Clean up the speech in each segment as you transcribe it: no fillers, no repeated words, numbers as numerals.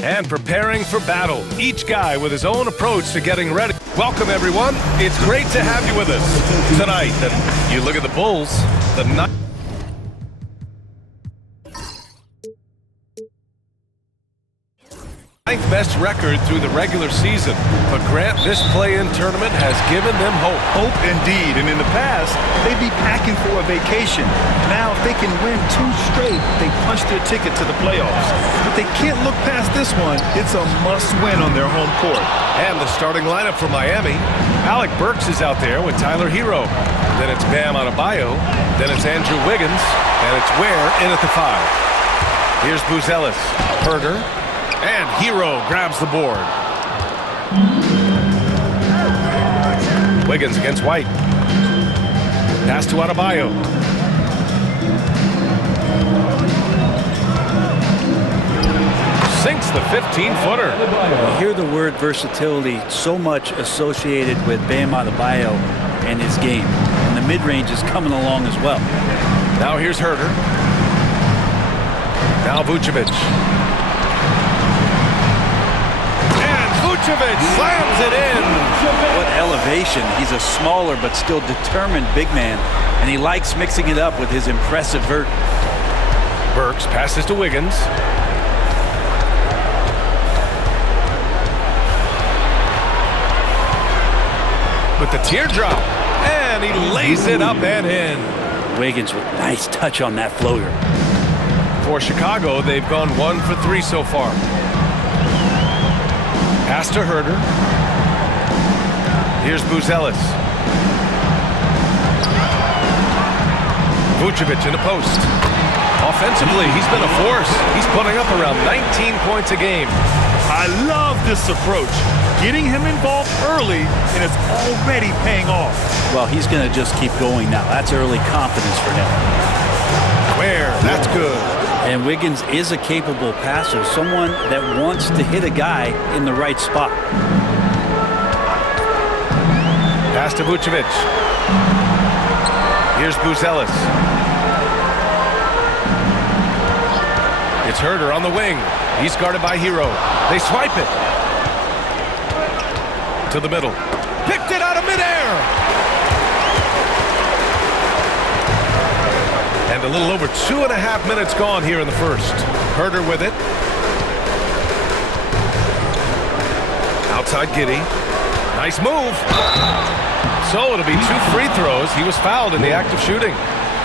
And preparing for battle, each guy with his own approach to getting ready. Welcome, everyone. It's great to have you with us tonight. And you look at the Bulls, the ninth best record through the regular season. But Grant, this play-in tournament has given them hope. Hope indeed. And in the past, they'd be packing for a vacation. Now, if they can win 2 straight, they punch their ticket to the playoffs. But they can't look past this one. It's a must-win on their home court. And the starting lineup for Miami. Alec Burks is out there with Tyler Hero. Then it's Bam Adebayo. Then it's Andrew Wiggins. And it's Ware in at the 5. Here's Buzelis. Herder. And Hero grabs the board. Wiggins against White. Pass to Adebayo. Sinks the 15-footer. You hear the word versatility so much associated with Bam Adebayo and his game. And the mid-range is coming along as well. Now here's Herder. Now Vucevic. Vucevic slams it in. What elevation. He's a smaller but still determined big man, and he likes mixing it up with his impressive vert. Burks passes to Wiggins. With the teardrop, and he lays it up and in. Wiggins with nice touch on that floater. For Chicago, they've gone 1 for 3 so far. Pass to Herder. Here's Buzelis. Vucevic in the post. Offensively, he's been a force. He's putting up around 19 points a game. I love this approach. Getting him involved early, and it's already paying off. Well, he's going to just keep going now. That's early confidence for him. Where? That's good. And Wiggins is a capable passer, someone that wants to hit a guy in the right spot. Pass to Vucevic. Here's Buzelis. It's Herder on the wing. He's guarded by Hero. They swipe it. To the middle. Picked it out of midair. And a little over 2.5 minutes gone here in the first. Herder with it. Outside Giddey. Nice move. So it'll be 2 free throws. He was fouled in the act of shooting.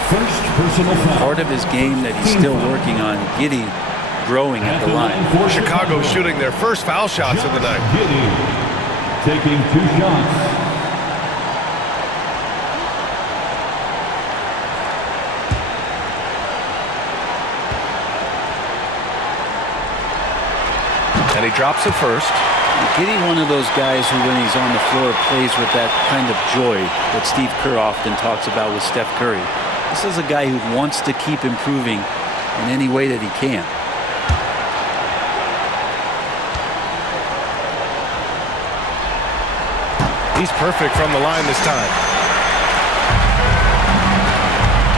First personal foul. Part of his game that he's still working on. Giddey growing at the line. Chicago shooting their first foul shots of the night. Giddey taking 2 shots. And he drops it first. Giddey, one of those guys who, when he's on the floor, plays with that kind of joy that Steve Kerr often talks about with Steph Curry. This is a guy who wants to keep improving in any way that he can. He's perfect from the line this time.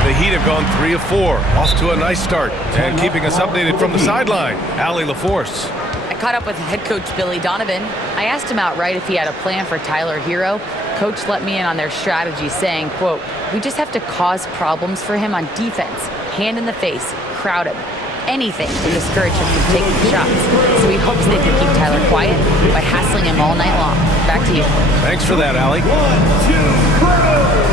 The Heat have gone 3 of 4, off to a nice start. And keeping us updated from the sideline, Allie LaForce. I caught up with head coach Billy Donovan. I asked him outright if he had a plan for Tyler Hero. Coach let me in on their strategy, saying, quote, "We just have to cause problems for him on defense, hand in the face, crowd him, anything to discourage him from taking shots." So he hopes they can keep Tyler quiet by hassling him all night long. Back to you. Thanks for that, Allie. 1, 2,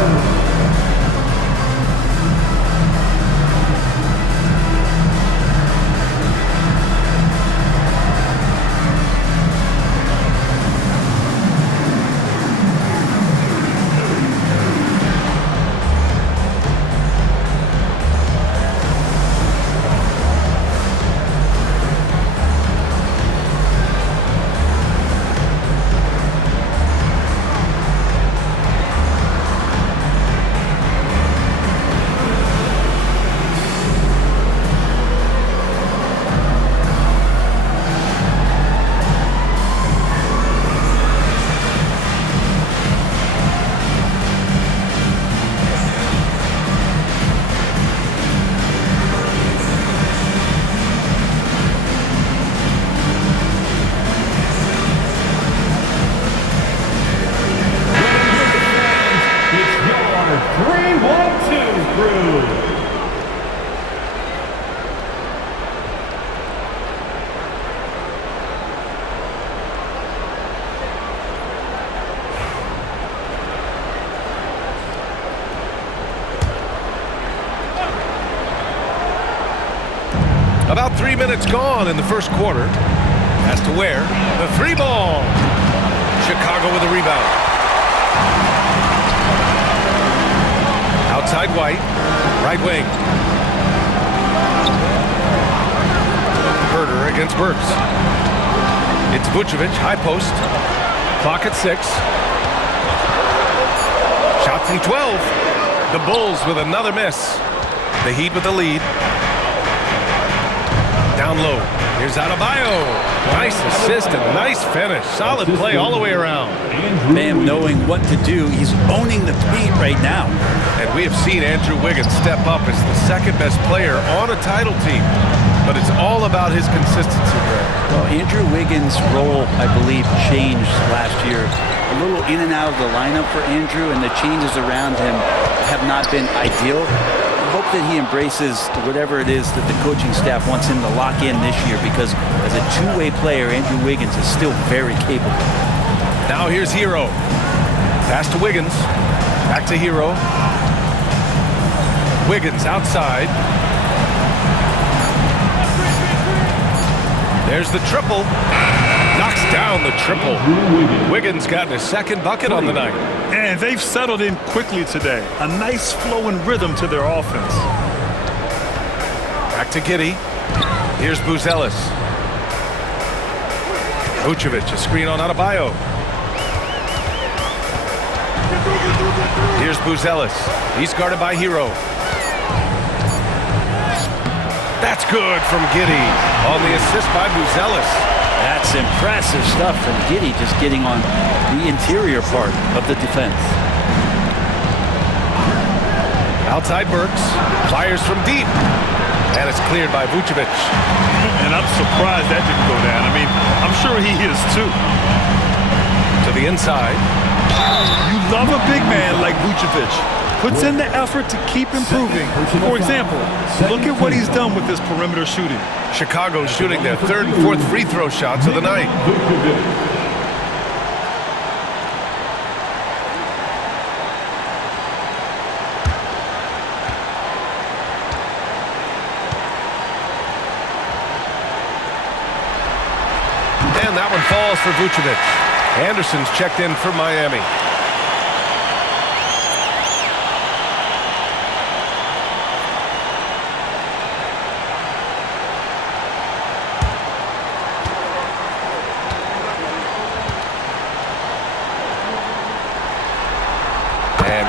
About 3 minutes gone in the first quarter. Has to wear the 3 ball. Chicago with a rebound. Outside White, right wing. Herder against Burks. It's Vucevic, high post. Clock at 6. Shot from 12. The Bulls with another miss. The Heat with the lead. Down low. Here's Adebayo. Nice assist and nice finish. Solid play all the way around. Bam knowing what to do. He's owning the paint right now. And we have seen Andrew Wiggins step up as the second best player on a title team. But it's all about his consistency, Greg. Well, Andrew Wiggins' role, I believe, changed last year. A little in and out of the lineup for Andrew, and the changes around him have not been ideal. I hope that he embraces whatever it is that the coaching staff wants him to lock in this year, because as a two-way player, Andrew Wiggins is still very capable. Now here's Hero. Pass to Wiggins. Back to Hero. Wiggins outside. There's the triple. Knocks down the triple. Wiggins got his second bucket on the night. And they've settled in quickly today. A nice flowing rhythm to their offense. Back to Giddey. Here's Buzelis. Vucevic, a screen on Adebayo. Here's Buzelis. He's guarded by Hero. That's good from Giddey on the assist by Buzelis. That's impressive stuff from Giddey, just getting on the interior part of the defense. Outside Burks. Fires from deep. And it's cleared by Vucevic. And I'm surprised that didn't go down. I mean, I'm sure he is too. To the inside. You love a big man like Vucevic. Puts in the effort to keep improving. For example, look at what he's done with this perimeter shooting. Chicago shooting their third and fourth free throw shots of the night. And that one falls for Vucevic. Anderson's checked in for Miami.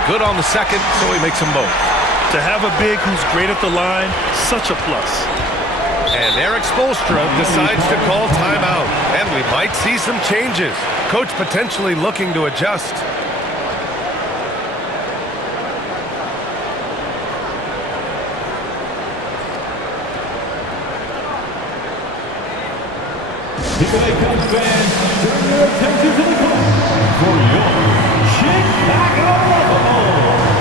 Good on the second, so he makes them both. To have a big who's great at the line, such a plus. And Eric Spoelstra decides to call timeout. And we might see some changes. Coach potentially looking to adjust. Here they come, fans. Turn your attention to the court for your Chicago Bulls.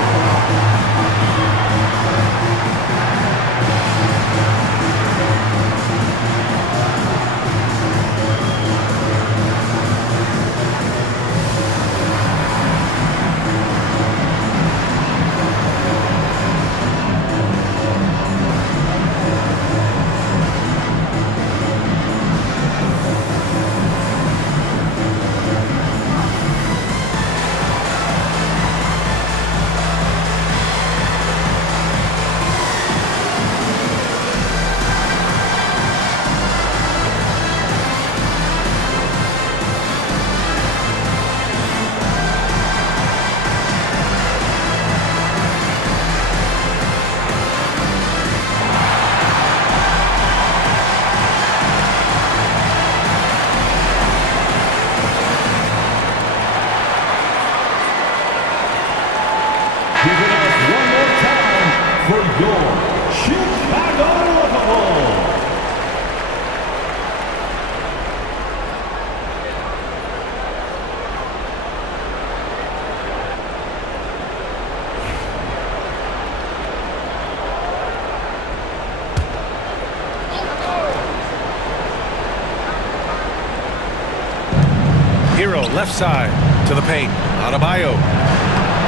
Hero left side to the paint. Adebayo.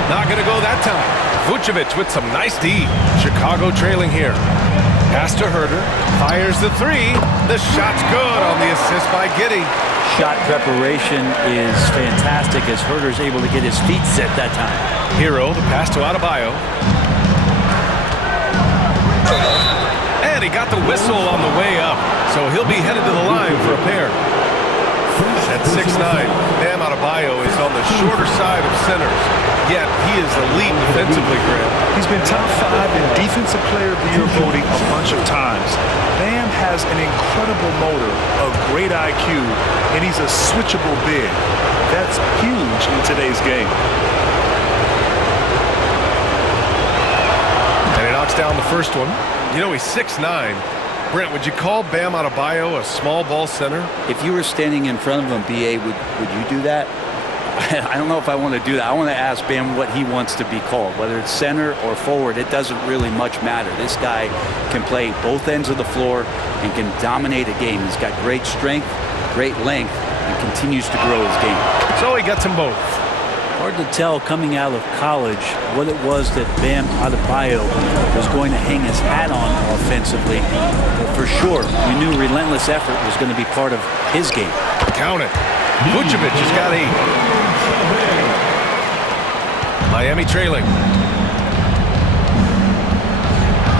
Not going to go that time. Vucevic with some nice D. Chicago trailing here. Pass to Herder. Fires the three. The shot's good on the assist by Giddey. Shot preparation is fantastic as Herder's able to get his feet set that time. Hero, the pass to Adebayo. And he got the whistle on the way up, so he'll be headed to the line for a pair. At 6'9", Bam Adebayo is on the shorter side of centers, yet he is elite defensively, Grant. He's been top 5 in Defensive Player of the Year voting a bunch of times. Bam has an incredible motor, a great IQ, and he's a switchable big. That's huge in today's game. And he knocks down the first one. You know, he's 6'9". Brent, would you call Bam Adebayo a small ball center? If you were standing in front of him, B.A., would you do that? I don't know if I want to do that. I want to ask Bam what he wants to be called, whether it's center or forward. It doesn't really much matter. This guy can play both ends of the floor and can dominate a game. He's got great strength, great length, and continues to grow his game. So he gets them both. Hard to tell coming out of college what it was that Bam Adebayo was going to hang his hat on offensively. But for sure, we knew relentless effort was going to be part of his game. Count it. Vucevic has got 8. Miami trailing.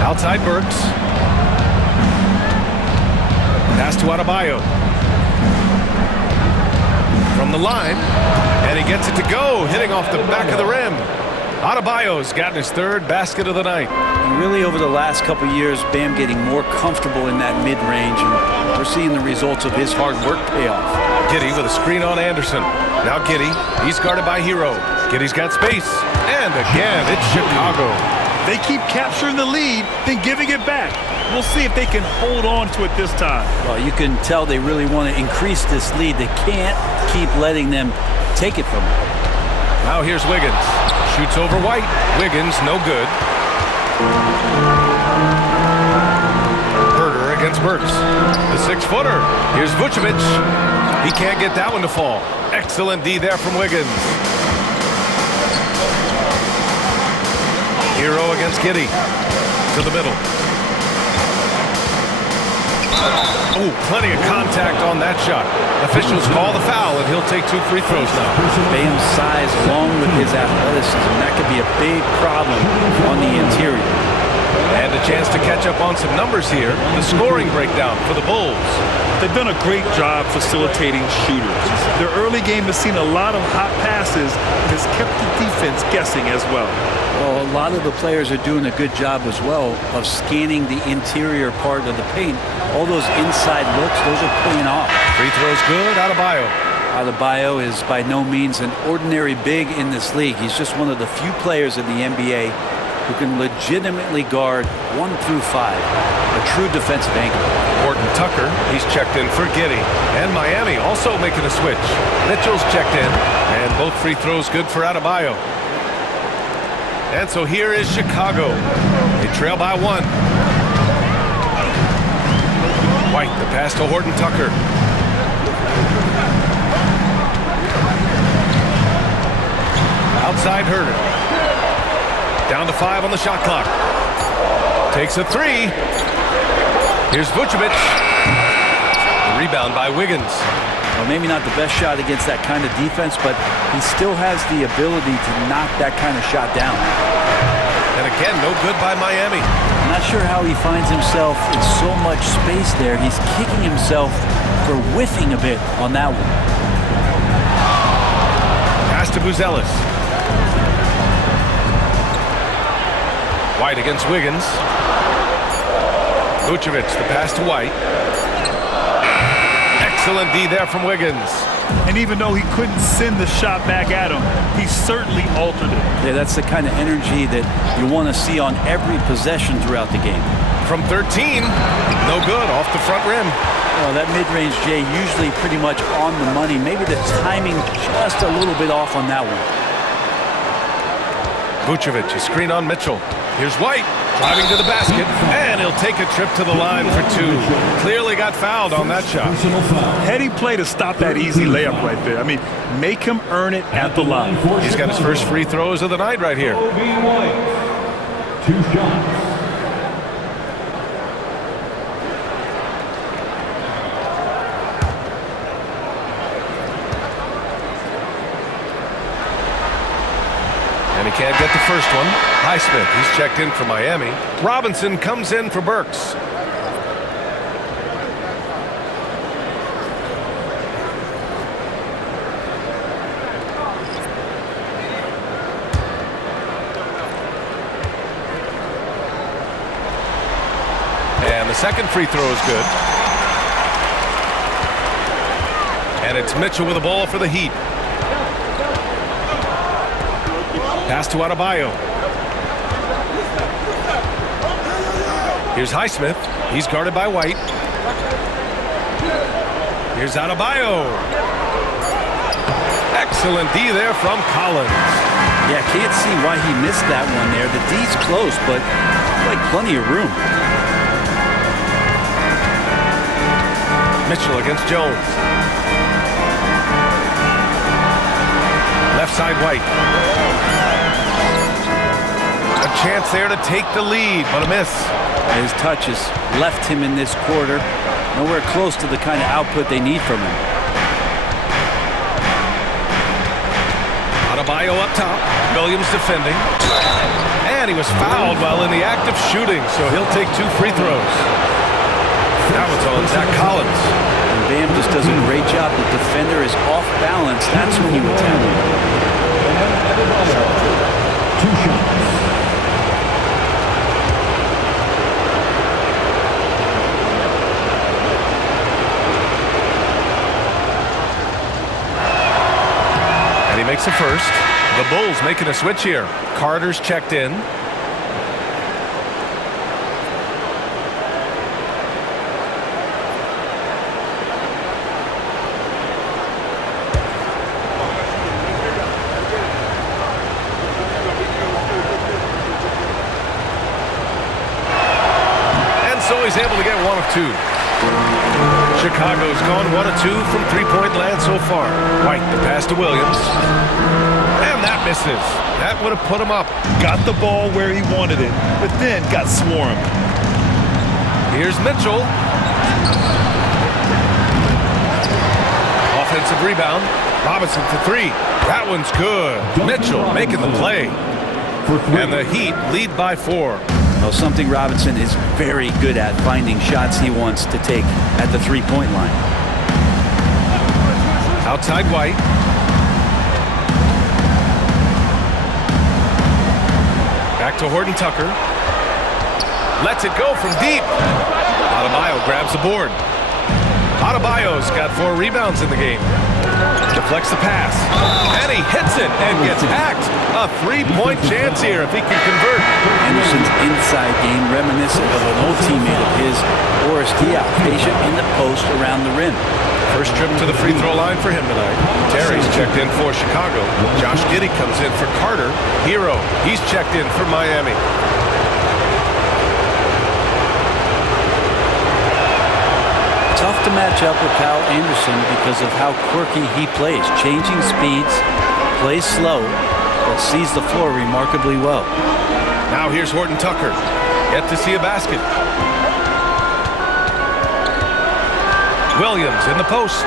Outside Burks. Pass to Adebayo. From the line, and he gets it to go, hitting off the back of the rim. Adebayo's gotten his 3rd basket of the night. And really over the last couple years, Bam getting more comfortable in that mid-range, and we're seeing the results of his hard work pay off. Giddey with a screen on Anderson. Now Giddey, he's guarded by Hero. Giddey's got space, and again, it's Chicago. They keep capturing the lead, then giving it back. We'll see if they can hold on to it this time. Well, you can tell they really want to increase this lead. They can't keep letting them take it from them. Now here's Wiggins. Shoots over White. Wiggins, no good. Herder against Burks. The 6-footer. Here's Vucevic. He can't get that one to fall. Excellent D there from Wiggins. Hero against Giddey. To the middle. Oh, plenty of contact on that shot. Officials call the foul, and he'll take 2 free throws now. Bam's size, along with his athleticism, that could be a big problem on the interior. And a chance to catch up on some numbers here. The scoring breakdown for the Bulls. They've done a great job facilitating shooters. Their early game has seen a lot of hot passes and has kept the defense guessing as well. Well, a lot of the players are doing a good job as well of scanning the interior part of the paint. All those inside looks, those are paying off. Free throws good. Adebayo. Adebayo is by no means an ordinary big in this league. He's just one of the few players in the NBA who can legitimately guard 1 through 5. A true defensive anchor. Horton Tucker, he's checked in for Giddey. And Miami also making a switch. Mitchell's checked in. And both free throws good for Adebayo. And so here is Chicago. They trail by 1. White, the pass to Horton Tucker. Outside Herder. Down to 5 on the shot clock. Takes a 3. Here's Vucevic. The rebound by Wiggins. Well, maybe not the best shot against that kind of defense, but he still has the ability to knock that kind of shot down. And again, no good by Miami. I'm not sure how he finds himself in so much space there. He's kicking himself for whiffing a bit on that one. Pass to Buzelis. White against Wiggins. Vucevic, the pass to White. Excellent D there from Wiggins. And even though he couldn't send the shot back at him, he certainly altered it. Yeah, that's the kind of energy that you want to see on every possession throughout the game. From 13, no good, off the front rim. Well, that mid-range, Jay, usually pretty much on the money. Maybe the timing just a little bit off on that one. Vucevic, a screen on Mitchell. Here's White, driving to the basket, and he'll take a trip to the line for 2. Clearly got fouled on that shot. Heady play to stop that easy layup right there. I mean, make him earn it at the line. He's got his first free throws of the night right here. White, 2 shots. can't get the first one. Highsmith, he's checked in for Miami. Robinson comes in for Burks. And the second free throw is good. And it's Mitchell with the ball for the Heat. Pass to Adebayo. Here's Highsmith. He's guarded by White. Here's Adebayo. Excellent D there from Collins. Yeah, can't see why he missed that one there. The D's close, but like plenty of room. Mitchell against Jones. Left side White. A chance there to take the lead, but a miss. His touches left him in this quarter. Nowhere close to the kind of output they need from him. Adebayo up top. Williams defending. And he was fouled while in the act of shooting, so he'll take 2 free throws. That one's on Zach Collins. And Bam just does a great job. The defender is off balance. That's when you attack him. 2 shots. And he makes the first. The Bulls making a switch here. Carter's checked in. So he's able to get 1 of 2. Chicago's gone 1 of 2 from three-point land so far. White, the pass to Williams. And that misses. That would have put him up. Got the ball where he wanted it, but then got swarmed. Here's Mitchell. Offensive rebound. Robinson for 3. That one's good. Mitchell making the play. And the Heat lead by 4. Well, something Robinson is very good at, finding shots he wants to take at the three-point line. Outside White. Back to Horton Tucker. Lets it go from deep. Adebayo grabs the board. Adebayo's got 4 rebounds in the game. Deflects the pass. And he hits it and gets hacked. A 3-point chance here if he can convert. Anderson's inside game reminiscent of an old teammate of his, Boris Diaw, patient in the post around the rim. First trip to the free throw line for him tonight. Terry's checked in for Chicago. Josh Giddey comes in for Carter. Hero, he's checked in for Miami. Tough to match up with Kyle Anderson because of how quirky he plays. Changing speeds, plays slow, but sees the floor remarkably well. Now here's Horton Tucker. Yet to see a basket. Williams in the post.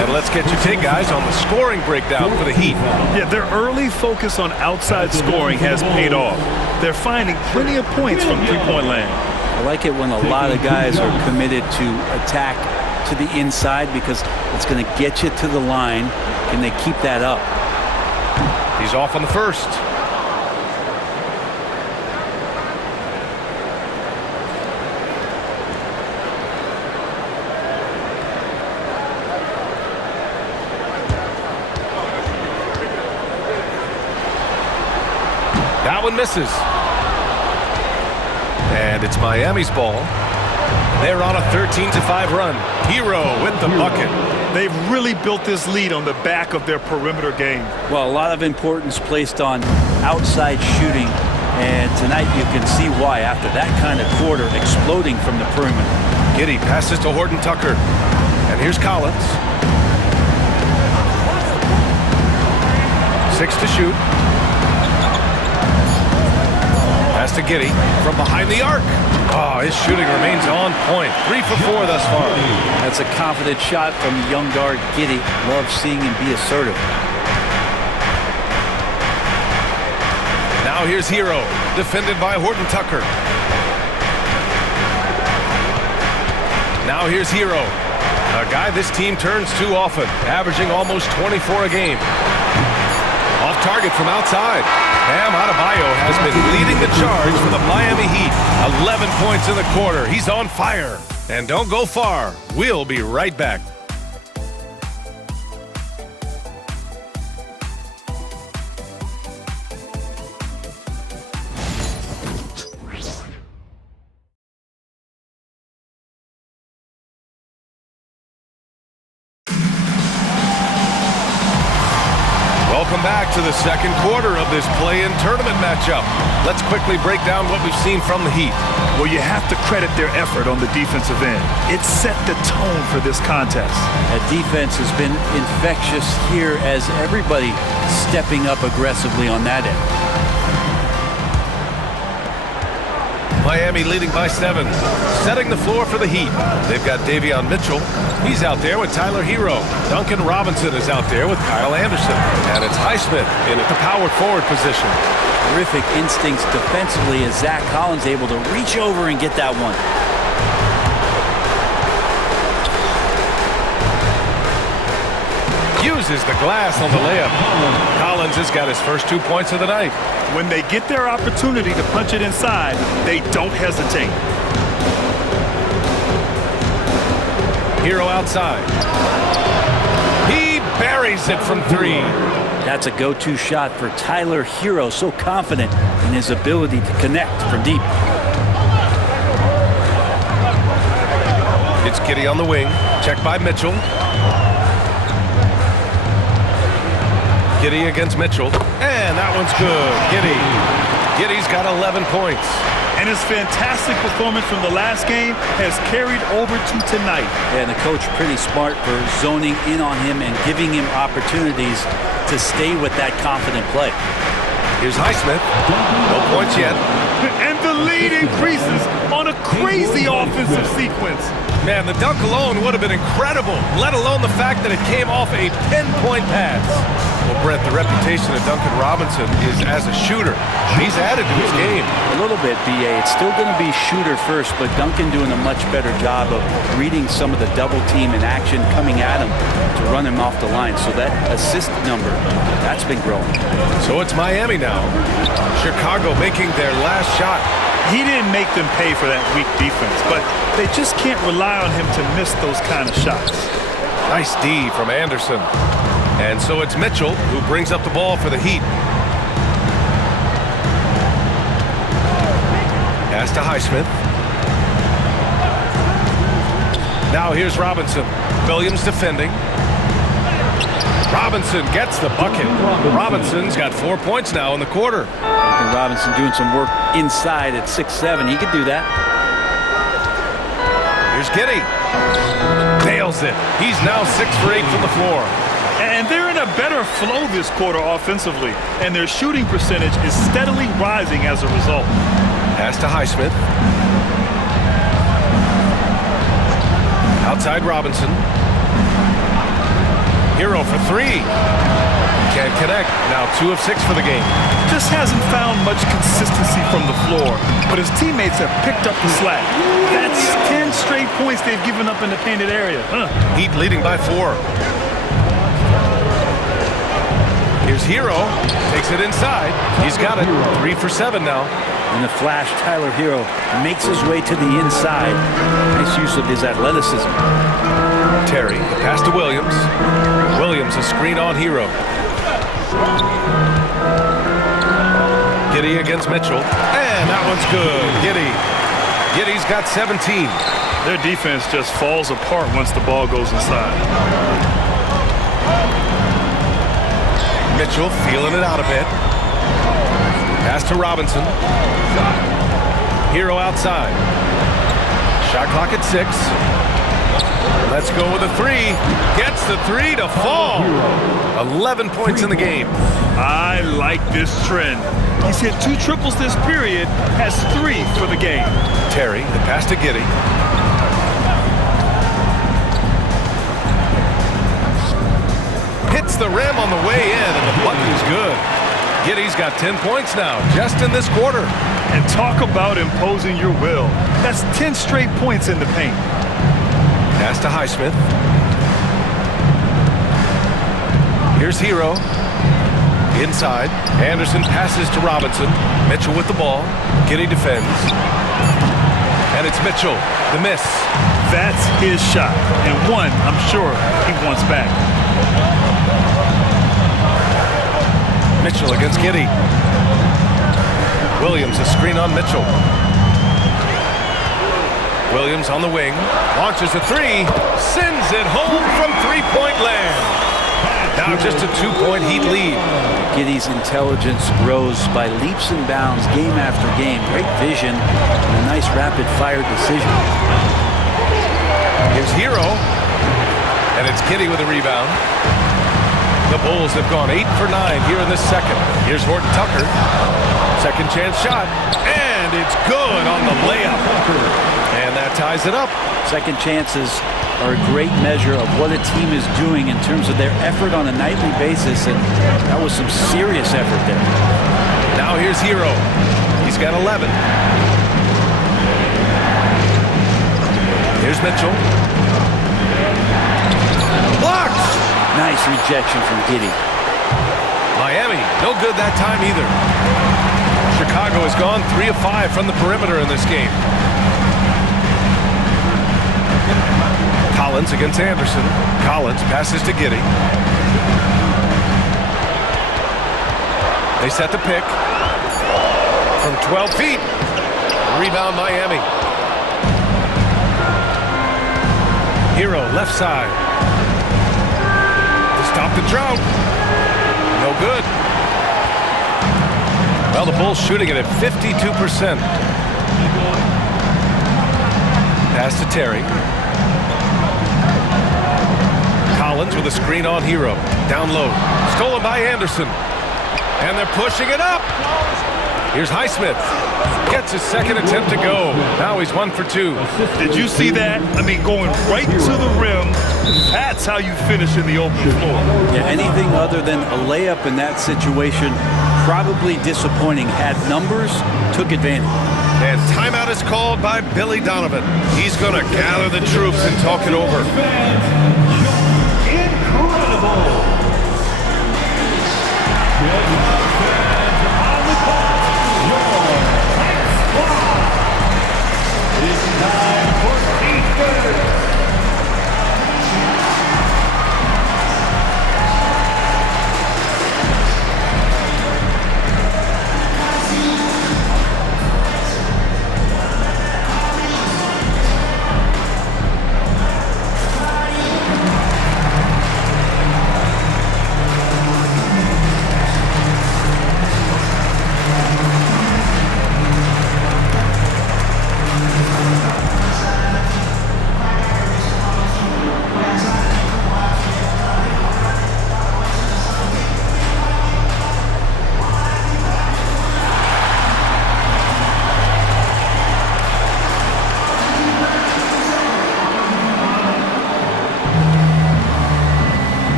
And let's get your take, guys, on the scoring breakdown for the Heat. Yeah, their early focus on outside scoring has paid off. They're finding plenty of points from three-point land. I like it when a lot of guys are committed to attack to the inside because it's going to get you to the line. Can they keep that up? He's off on the first. That one misses. And it's Miami's ball. They're on a 13-5 run. Hero with the bucket. They've really built this lead on the back of their perimeter game. Well, a lot of importance placed on outside shooting, and tonight you can see why after that kind of quarter exploding from the perimeter. Giddey passes to Horton Tucker. And here's Collins. 6 to shoot. Pass to Giddey from behind the arc. Oh, his shooting remains on point. 3 for 4 thus far. That's a confident shot from young guard Giddey. Love seeing him be assertive. Now here's Hero, defended by Horton Tucker. Now here's Hero, a guy this team turns to often, averaging almost 24 a game. Off target from outside. Bam Adebayo has been leading the charge for the Miami Heat. 11 points in the quarter. He's on fire. And don't go far. We'll be right back. Welcome back to the second quarter of this play-in tournament matchup. Let's quickly break down what we've seen from the Heat. Well, you have to credit their effort on the defensive end. It set the tone for this contest. That defense has been infectious here as everybody stepping up aggressively on that end. Miami leading by 7, setting the floor for the Heat. They've got Davion Mitchell. He's out there with Tyler Hero. Duncan Robinson is out there with Kyle Anderson. And it's Highsmith in at the power forward position. Terrific instincts defensively as Zach Collins able to reach over and get that one. Uses the glass on the layup. Collins has got his first 2 points of the night. When they get their opportunity to punch it inside, they don't hesitate. Hero outside. He buries it from 3. That's a go-to shot for Tyler Hero, so confident in his ability to connect from deep. It's Giddey on the wing. Checked by Mitchell. Giddey against Mitchell. And that one's good. Giddey's got 11 points. And his fantastic performance from the last game has carried over to tonight. And the coach pretty smart for zoning in on him and giving him opportunities to stay with that confident play. Here's Highsmith. No points yet. And the lead increases on a crazy offensive sequence. Man, the dunk alone would have been incredible, let alone the fact that it came off a pinpoint pass. Well, Brett, the reputation of Duncan Robinson is as a shooter. He's added to his game. A little bit, B.A. It's still going to be shooter first, but Duncan doing a much better job of reading some of the double team in action coming at him to run him off the line. So that assist number, that's been growing. So it's Miami now. Chicago making their last shot. He didn't make them pay for that weak defense, but they just can't rely on him to miss those kind of shots. Nice D from Anderson. And so it's Mitchell who brings up the ball for the Heat. Pass to Highsmith. Now here's Robinson. Williams defending. Robinson gets the bucket. Robinson's got 4 points now in the quarter. And Robinson doing some work inside at 6'7". He could do that. Here's Giddey. Nails it. He's now 6 for 8 from the floor. And they're in a better flow this quarter offensively, and their shooting percentage is steadily rising as a result. Pass to Highsmith. Outside Robinson. Hero for 3. Can't connect. Now 2 of 6 for the game. Just hasn't found much consistency from the floor, but his teammates have picked up the slack. That's 10 straight points they've given up in the painted area. Heat leading by 4. Here's Hero. Takes it inside. He's got it. 3 for 7 now. In the flash, Tyler Hero makes his way to the inside. Nice use of his athleticism. Terry, the pass to Williams. Williams, a screen on Hero. Giddey against Mitchell. And that one's good. Giddey's got 17. Their defense just falls apart once the ball goes inside. Mitchell feeling it out a bit. Pass to Robinson. Hero outside. Shot clock at 6. Let's go with a three. Gets the three to fall. 11 points in the game. I like this trend. He's hit 2 triples this period, has 3 for the game. Terry, the pass to Giddey. Hits the rim on the way in, and the button's good. Giddey's got 10 points now, just in this quarter. And talk about imposing your will. That's 10 straight points in the paint. Pass to Highsmith. Here's Hero. Inside. Anderson passes to Robinson. Mitchell with the ball. Giddey defends. And it's Mitchell. The miss. That's his shot. And one, I'm sure, he wants back. Mitchell against Giddey. Williams, a screen on Mitchell. Williams on the wing. Launches a three. Sends it home from three-point land. Now just a 2-point Heat lead. Giddey's intelligence grows by leaps and bounds game after game. Great vision and a nice rapid-fire decision. Here's Hero. And it's Giddey with a rebound. The Bulls have gone 8 for 9 here in this second. Here's Horton Tucker. Second chance shot. And it's good on the layup. And that ties it up. Second chances are a great measure of what a team is doing in terms of their effort on a nightly basis, and that was some serious effort there. Now here's Hero. He's got 11. Here's Mitchell. Blocked! Nice rejection from Giddey. Miami, no good that time either. Chicago has gone 3 of 5 from the perimeter in this game. Collins against Anderson. Collins passes to Giddey. They set the pick. From 12 feet. Rebound Miami. Hero left side. To stop the drought. No good. Well, the Bulls shooting it at 52%. Pass to Terry. Collins with a screen on Hero. Down low. Stolen by Anderson. And they're pushing it up. Here's Highsmith. Gets his second attempt to go. Now he's 1 for 2. Did you see that? I mean, going right to the rim. That's how you finish in the open floor. Yeah, anything other than a layup in that situation, probably disappointing. Had numbers, took advantage. And timeout is called by Billy Donovan. He's going to gather the troops and talk it over. Incredible! On the court, your next squad. It's time for Eastern.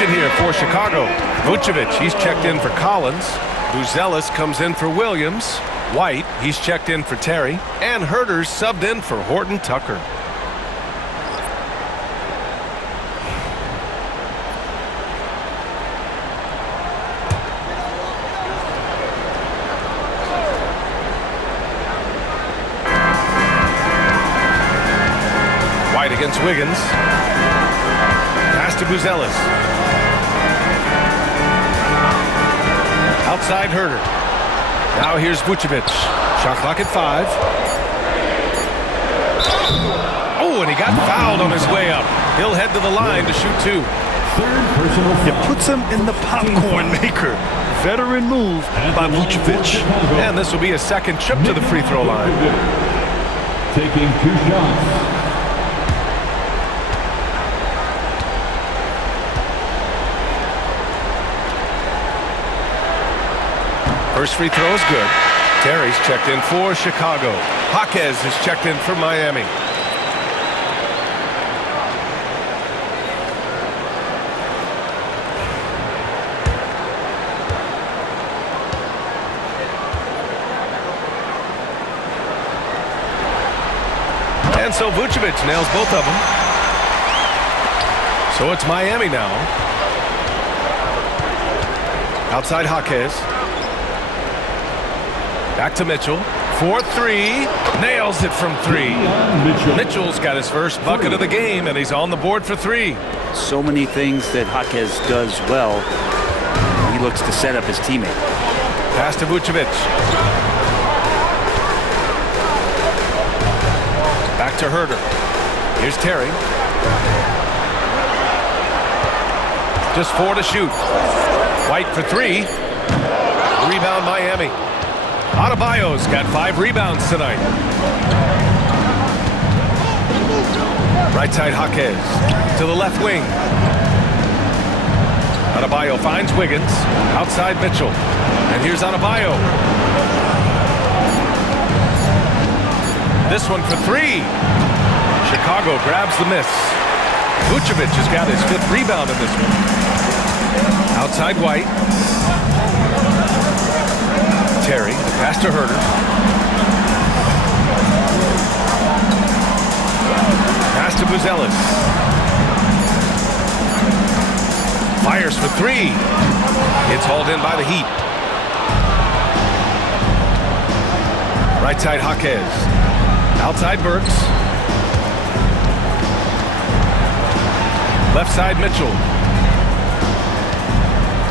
Here for Chicago. Vucevic, he's checked in for Collins. Buzelis comes in for Williams. White, he's checked in for Terry. And Herter's subbed in for Horton Tucker. White against Wiggins. Pass to Buzelis. Outside Herter. Now here's Vucevic. Shot clock at 5. Oh, and he got fouled on his way up. He'll head to the line to shoot 2. Third personal foul. It puts him in the popcorn maker. Veteran move by Vucevic. And this will be a second trip to the free throw line. taking 2 shots. First free throw is good. Terry's checked in for Chicago. Jaquez is checked in for Miami. And so Vucevic nails both of them. So it's Miami now. Outside Jaquez. Back to Mitchell. 4-3. Nails it from 3. Mitchell's got his first bucket of the game, and he's on the board for 3. So many things that Jaquez does well. He looks to set up his teammate. Pass to Vucevic. Back to Herder. Here's Terry. Just 4 to shoot. White for 3. Rebound Miami. Adebayo's got 5 rebounds tonight. Right side Jaquez to the left wing. Adebayo finds Wiggins. Outside Mitchell. And here's Adebayo. This one for 3. Chicago grabs the miss. Vucevic has got his 5th rebound in this one. Outside White. Terry, pass to Herder. Pass to Buzelis. Fires for 3. It's hauled in by the Heat. Right side Jaquez. Outside Burks. Left side Mitchell.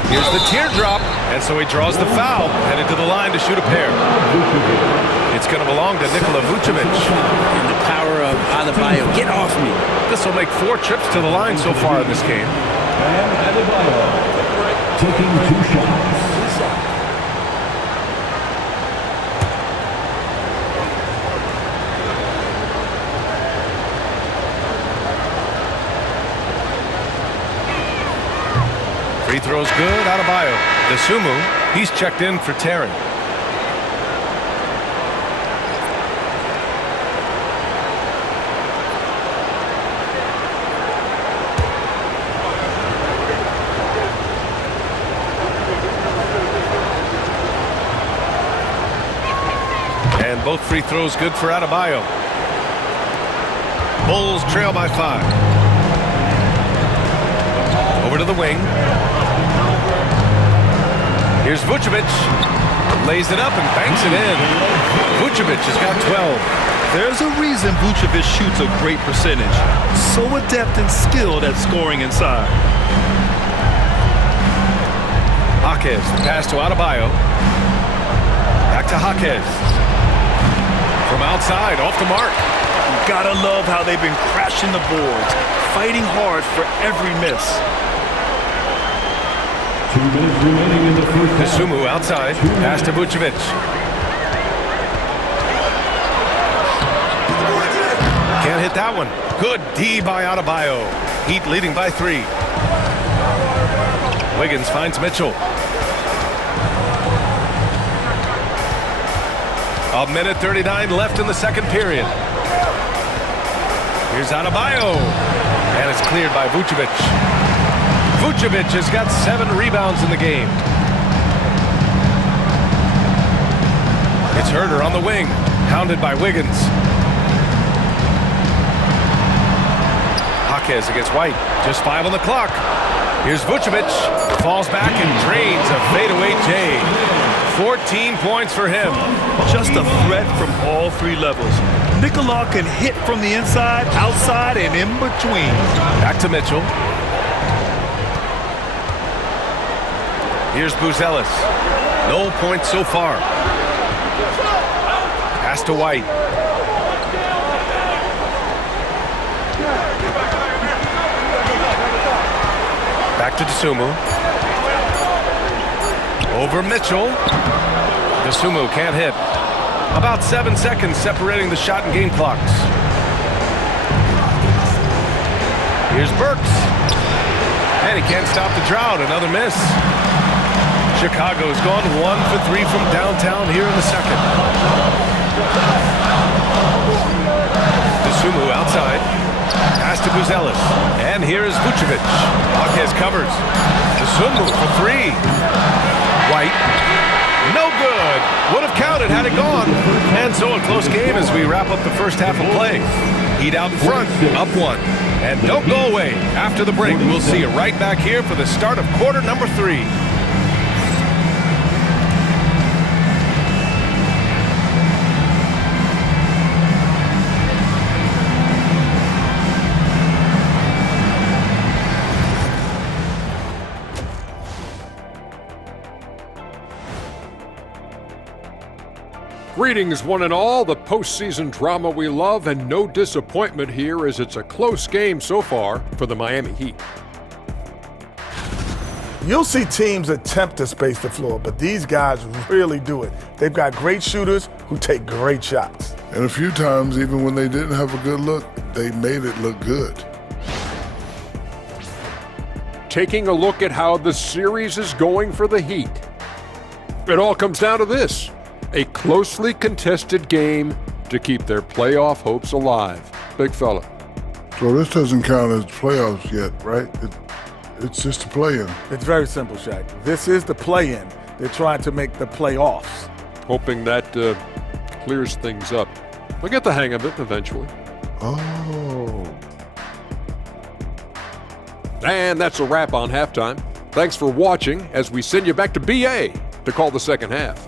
Here's the teardrop, and so he draws the foul, headed to the line to shoot a pair. It's going to belong to Nikola Vucevic. And the power of Adebayo. Get off me. This will make 4 trips to the line so far in this game. And Adebayo taking 2 shots. Free throw's good, Adebayo. Dosunmu, he's checked in for Terry. And both free throws good for Adebayo. Bulls trail by 5. Over to the wing. Here's Vucevic. Lays it up and banks it in. Vucevic has got 12. There's a reason Vucevic shoots a great percentage. So adept and skilled at scoring inside. Jaquez, the pass to Adebayo. Back to Jaquez. From outside, off the mark. Gotta love how they've been crashing the boards, fighting hard for every miss. 2 minutes remaining in the first half. Dosunmu outside, pass to Vucevic. Can't hit that one. Good D by Adebayo. Heat leading by 3. Wiggins finds Mitchell. 1:39 left in the second period. Here's Adebayo. And it's cleared by Vucevic. Vucevic has got 7 rebounds in the game. It's Herder on the wing, hounded by Wiggins. Jaquez against White, just 5 on the clock. Here's Vucevic, falls back and drains a fadeaway J. 14 points for him. Just a threat from all 3 levels. Nikola can hit from the inside, outside, and in between. Back to Mitchell. Here's Buzelis. No points so far. Pass to White. Back to Dosunmu. Over Mitchell. Dosunmu can't hit. About 7 seconds separating the shot and game clocks. Here's Burks. And he can't stop the drought. Another miss. Chicago's gone 1 for 3 from downtown here in the second. DeSumo outside. Pass to Buzelis. And here is Vucevic. Marquez covers. DeSumo for 3. White. No good. Would have counted had it gone. And so a close game as we wrap up the first half of play. Heat out in front, up 1. And don't go away. After the break, we'll see you right back here for the start of quarter number 3. Greetings, one and all. The postseason drama we love, and no disappointment here as it's a close game so far for the Miami Heat. You'll see teams attempt to space the floor, but these guys really do it. They've got great shooters who take great shots. And a few times, even when they didn't have a good look, they made it look good. Taking a look at how the series is going for the Heat. It all comes down to this. A closely contested game to keep their playoff hopes alive. Big fella. So this doesn't count as playoffs yet, right? It's just a play-in. It's very simple, Shaq. This is the play-in. They're trying to make the playoffs. Hoping that clears things up. We'll get the hang of it eventually. Oh. And that's a wrap on halftime. Thanks for watching as we send you back to BA to call the second half.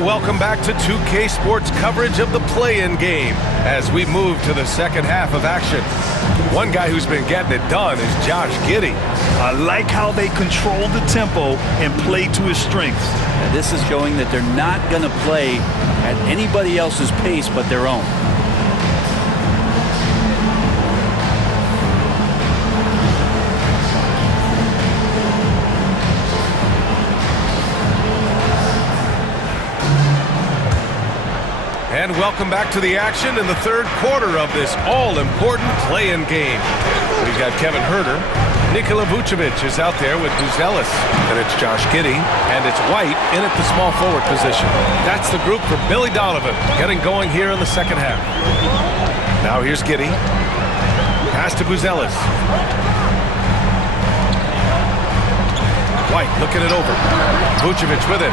Welcome back to 2K Sports coverage of the play-in game as we move to the second half of action. One guy who's been getting it done is Josh Giddey. I like how they control the tempo and play to his strengths. And this is showing that they're not going to play at anybody else's pace but their own. And welcome back to the action in the third quarter of this all-important play-in game. We've got Kevin Huerter. Nikola Vucevic is out there with Buzelis. And it's Josh Giddey. And it's White in at the small forward position. That's the group for Billy Donovan getting going here in the second half. Now here's Giddey. Pass to Buzelis. White looking it over. Vucevic with it.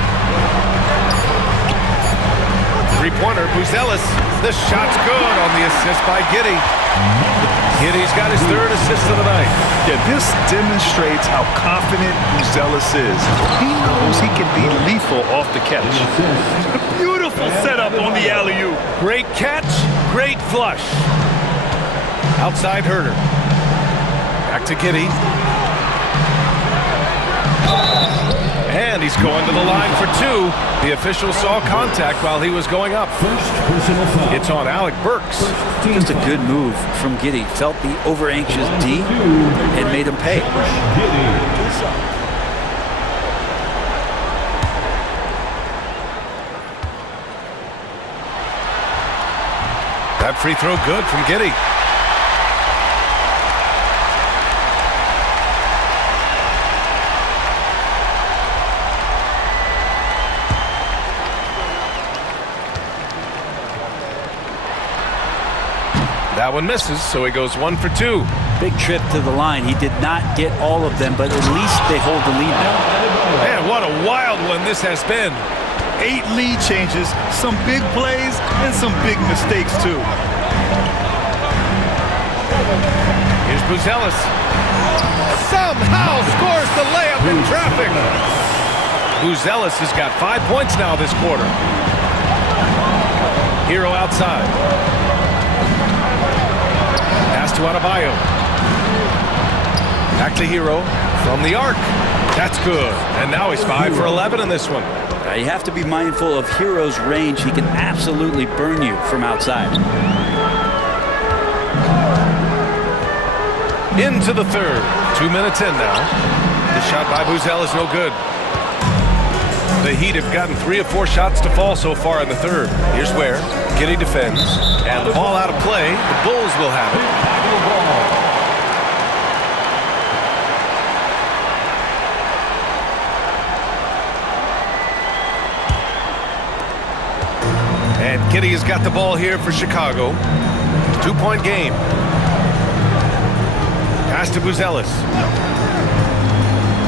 Three-pointer, Buzelis. The shot's good on the assist by Giddey. Giddey's got his third assist of the night. Yeah, this demonstrates how confident Buzelis is. He knows he can be lethal off the catch. Beautiful setup on the alley-oop. Great catch, great flush. Outside Huerter. Back to Giddey. And he's going to the line for 2. The official saw contact while he was going up. It's on Alec Burks. Just a good move from Giddey. Felt the over-anxious D and made him pay. That free throw good from Giddey. That one misses, so he goes 1 for 2. Big trip to the line. He did not get all of them, but at least they hold the lead now. Man, what a wild one this has been. 8 lead changes, some big plays, and some big mistakes, too. Here's Buzelis. Somehow scores the layup in traffic. Buzelis has got 5 points now this quarter. Hero outside. Pass to Adebayo. Back to Hero from the arc. That's good. And now he's 5 for 11 in this one. You have to be mindful of Hero's range. He can absolutely burn you from outside. Into the third. 2 minutes in now. The shot by Buzzell is no good. The Heat have gotten 3 of 4 shots to fall so far in the third. Here's where Giddey defends. And the ball out of play. The Bulls will have it. And Giddey has got the ball here for Chicago. 2-point game. Pass to Buzelis.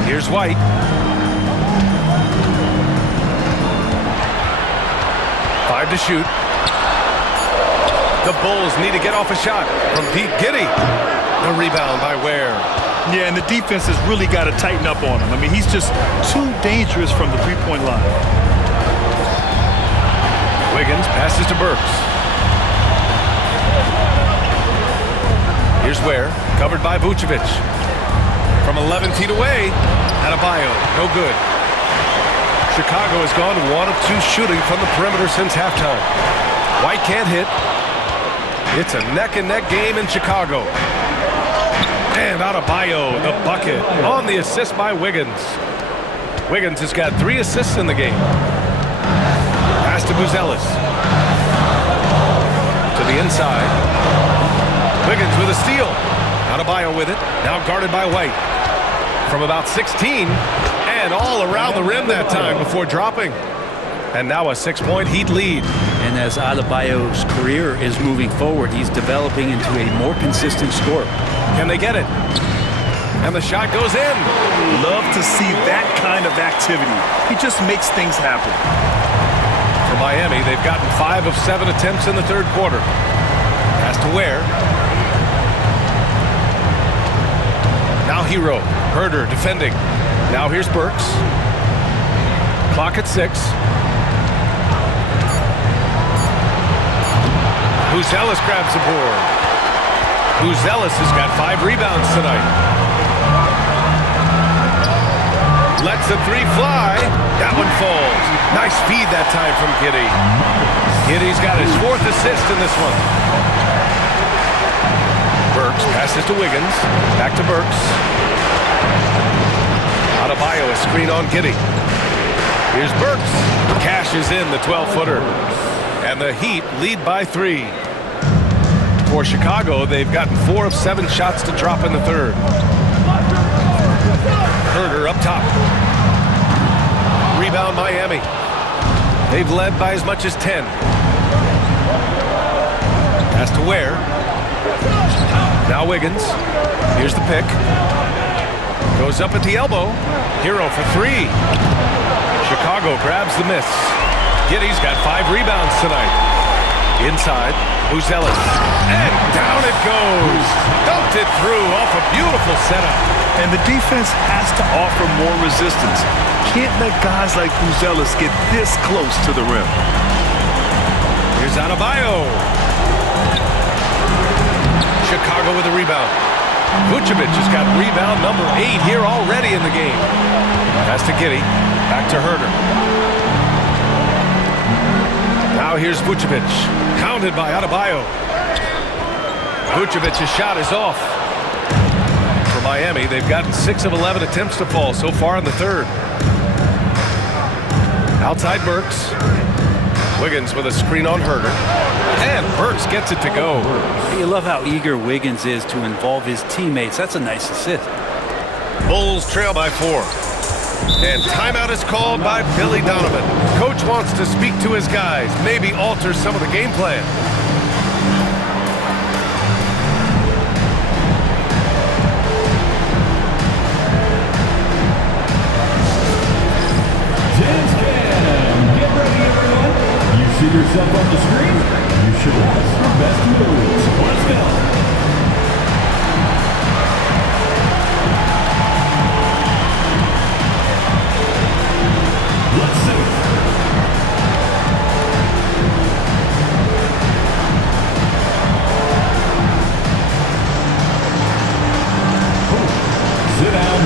Here's White. Five to shoot. The Bulls need to get off a shot from Pete Giddey. The rebound by Ware. Yeah, and the defense has really got to tighten up on him. I mean, he's just too dangerous from the three-point line. Wiggins passes to Burks. Here's Ware, covered by Vucevic. From 11 feet away, Adebayo, no good. Chicago has gone 1 of 2 shooting from the perimeter since halftime. White can't hit. It's a neck-and-neck game in Chicago. And Adebayo, the bucket, on the assist by Wiggins. Wiggins has got 3 assists in the game. Pass to Buzelis. To the inside. Wiggins with a steal. Adebayo with it. Now guarded by White. From about 16. And all around the rim that time before dropping. And now a 6-point Heat lead. And as Adebayo's career is moving forward, he's developing into a more consistent scorer. Can they get it? And the shot goes in. Love to see that kind of activity. He just makes things happen. For Miami, they've gotten 5 of 7 attempts in the third quarter. Pass to Ware. Now Hero. Herder defending. Now here's Burks. Clock at 6. Buzelis grabs the board. Buzelis has got 5 rebounds tonight. Lets the 3 fly. That one falls. Nice feed that time from Giddey. Giddey's got his 4th assist in this one. Burks passes to Wiggins. Back to Burks. Adebayo, a screen on Giddey. Here's Burks. Cashes in the 12-footer. And the Heat lead by 3. For Chicago, they've gotten 4 of 7 shots to drop in the third. Herder up top. Rebound Miami. They've led by as much as 10. Pass to Ware. Now Wiggins. Here's the pick. Goes up at the elbow. Hero for 3. Chicago grabs the miss. Giddey's got 5 rebounds tonight. Inside, Buzelis. And down it goes. Dumped it through off a beautiful setup. And the defense has to offer more resistance. Can't let guys like Buzelis get this close to the rim. Here's Adebayo. Chicago with a rebound. Vucevic has got rebound number 8 here already in the game. Pass to Giddey. Back to Herder. Now here's Vucevic. Hounded by Adebayo. Vucevic's shot is off. For Miami, they've gotten 6 of 11 attempts to fall so far in the third. Outside Burks. Wiggins with a screen on Herder. And Burks gets it to go. You love how eager Wiggins is to involve his teammates. That's a nice assist. Bulls trail by 4. And timeout is called by Billy Donovan. Coach wants to speak to his guys, maybe alter some of the game plan. James Cam, get ready everyone. You see yourself on the screen? You should watch your best moves. Let's go. Let's see. Sit down.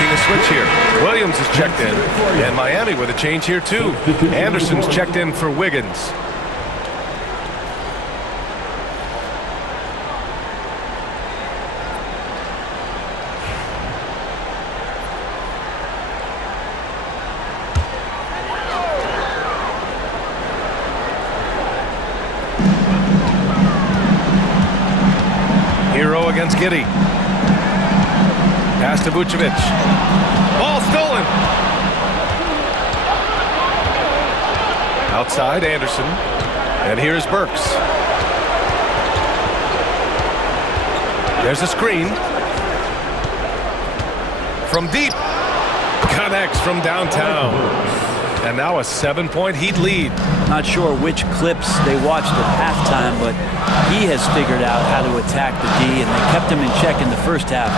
making a switch here. Williams is checked in, and Miami with a change here too. Anderson's checked in for Wiggins. Hero against Giddey. Pass to Vucevic. Ball stolen. Outside Anderson. And here's Burks. There's a screen. From deep. Connects from downtown. And now a 7-point Heat lead. Not sure which clips they watched at halftime, but he has figured out how to attack the D, and they kept him in check in the first half.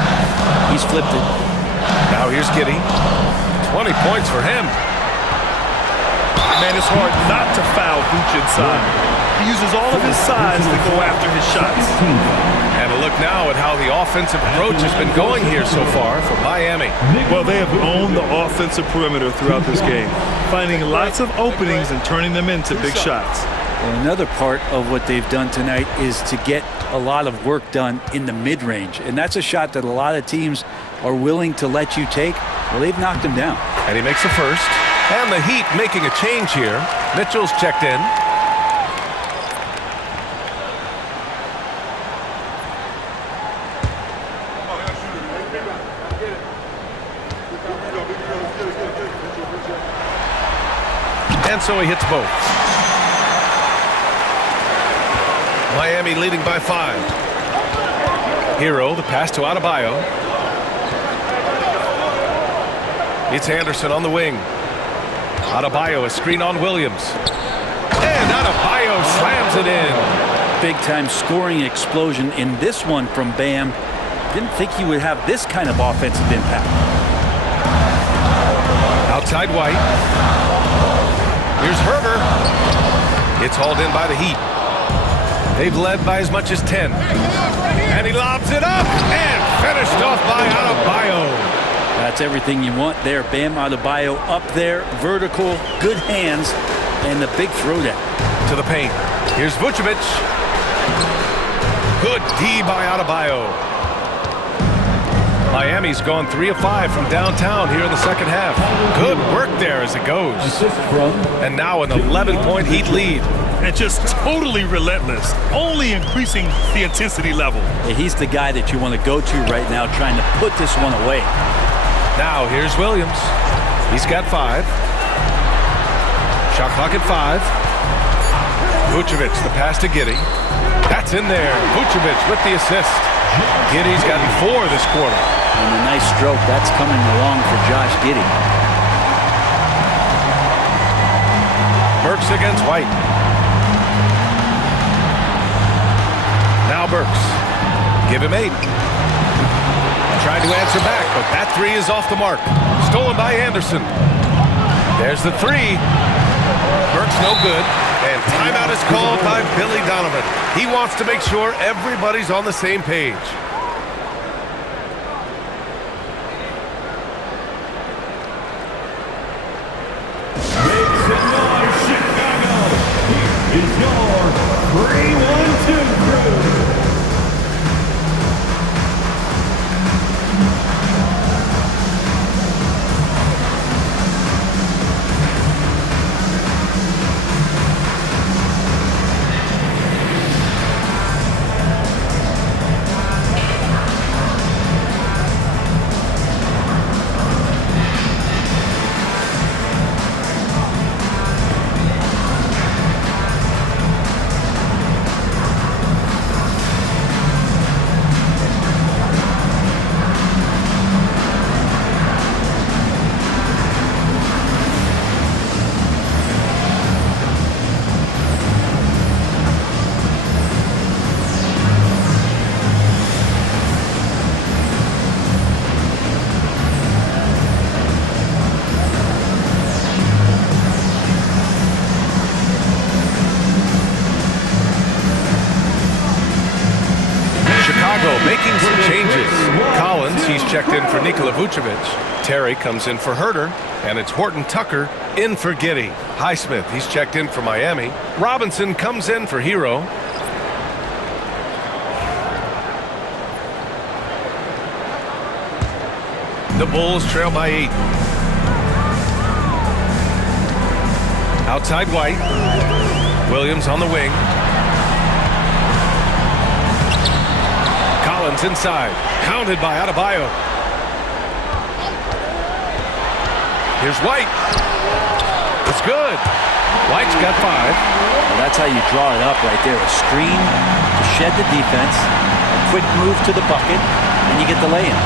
He's flipped it. Now here's Giddey. 20 points for him. Man, it's hard not to foul Vooch inside. He uses all of his size to go after his shots. And a look now at how the offensive approach has been going here so far for Miami. Well, they have owned the offensive perimeter throughout this game, finding lots of openings and turning them into big shots. Well, another part of what they've done tonight is to get a lot of work done in the mid-range. And that's a shot that a lot of teams are willing to let you take. Well, they've knocked him down. And he makes the first. And the Heat making a change here. Mitchell's checked in. And so he hits both. Miami leading by 5. Hero, the pass to Adebayo. It's Anderson on the wing. Adebayo, a screen on Williams. And Adebayo slams it in. Big-time scoring explosion in this one from Bam. Didn't think he would have this kind of offensive impact. Outside White. Here's Herter. It's hauled in by the Heat. They've led by as much as 10. And he lobs it up and finished off by Adebayo. That's everything you want there. Bam Adebayo up there, vertical, good hands, and the big throwdown. To the paint. Here's Vucevic. Good D by Adebayo. Miami's gone 3 of 5 from downtown here in the second half. Good work there as it goes. And now an 11-point Heat lead. And just totally relentless, only increasing the intensity level. Yeah, he's the guy that you want to go to right now, trying to put this one away. Now here's Williams. He's got 5. Shot clock at 5. Vucevic, the pass to Giddey. That's in there. Vucevic with the assist. Giddey's gotten 4 this quarter. And a nice stroke. That's coming along for Josh Giddey. Burks against White. Now Burks. Give him 8. Trying to answer back, but that 3 is off the mark. Stolen by Anderson. There's the 3. Burks no good. And timeout is called by Billy Donovan. He wants to make sure everybody's on the same page. Makes it on Chicago. Here is your 3-1-2 crew. checked in for Nikola Vucevic. Terry comes in for Herter, and it's Horton Tucker in for Giddey. Highsmith, he's checked in for Miami. Robinson comes in for Hero. The Bulls trail by 8. Outside White. Williams on the wing. Collins inside. Counted by Adebayo. Here's White. It's good. White's got 5. Well, that's how you draw it up right there. A screen to shed the defense, a quick move to the bucket, and you get the lay-in.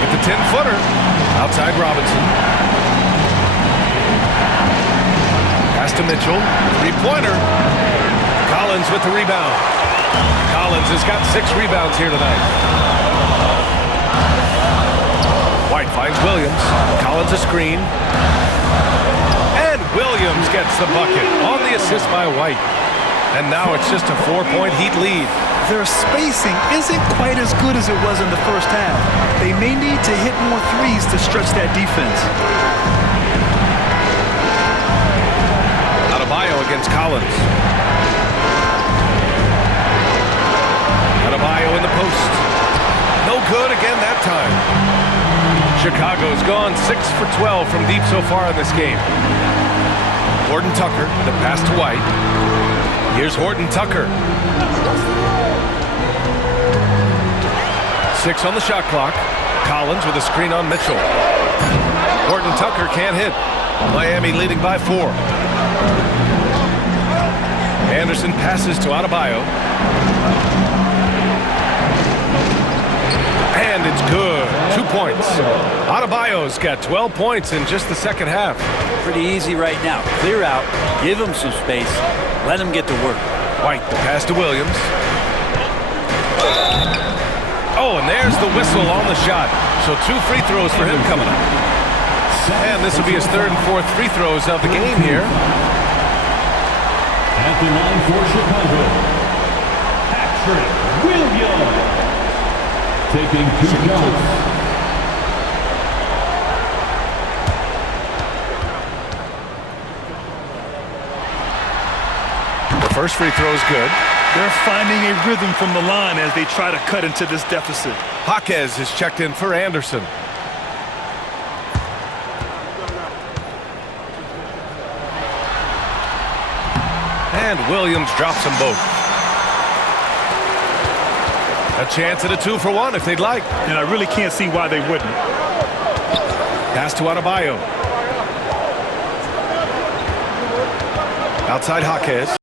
With the 10-footer. Outside Robinson. Pass to Mitchell. 3-pointer. Collins with the rebound. Collins has got 6 rebounds here tonight. White finds Williams. Collins a screen. And Williams gets the bucket on the assist by White. And now it's just a 4-point Heat lead. Their spacing isn't quite as good as it was in the first half. They may need to hit more threes to stretch that defense. Adebayo against Collins. Adebayo in the post. No good again that time. Chicago's gone 6 for 12 from deep so far in this game. Horton Tucker, the pass to White. Here's Horton Tucker. 6 on the shot clock. Collins with a screen on Mitchell. Horton Tucker can't hit. Miami leading by 4. Anderson passes to Adebayo. And it's good. 2 points. Adebayo's got 12 points in just the second half. Pretty easy right now. Clear out, give him some space, let him get to work. White, the pass to Williams. Oh, and there's the whistle on the shot. So 2 free throws for him coming up. And this will be his 3rd and 4th free throws of the game here. At the line for Chicago, Patrick Williams. Taking 2 shots. The first free throw is good. They're finding a rhythm from the line as they try to cut into this deficit. Jaquez is checked in for Anderson. And Williams drops them both. A chance at a 2-for-1 if they'd like. And I really can't see why they wouldn't. Pass to Adebayo. Outside Jaquez.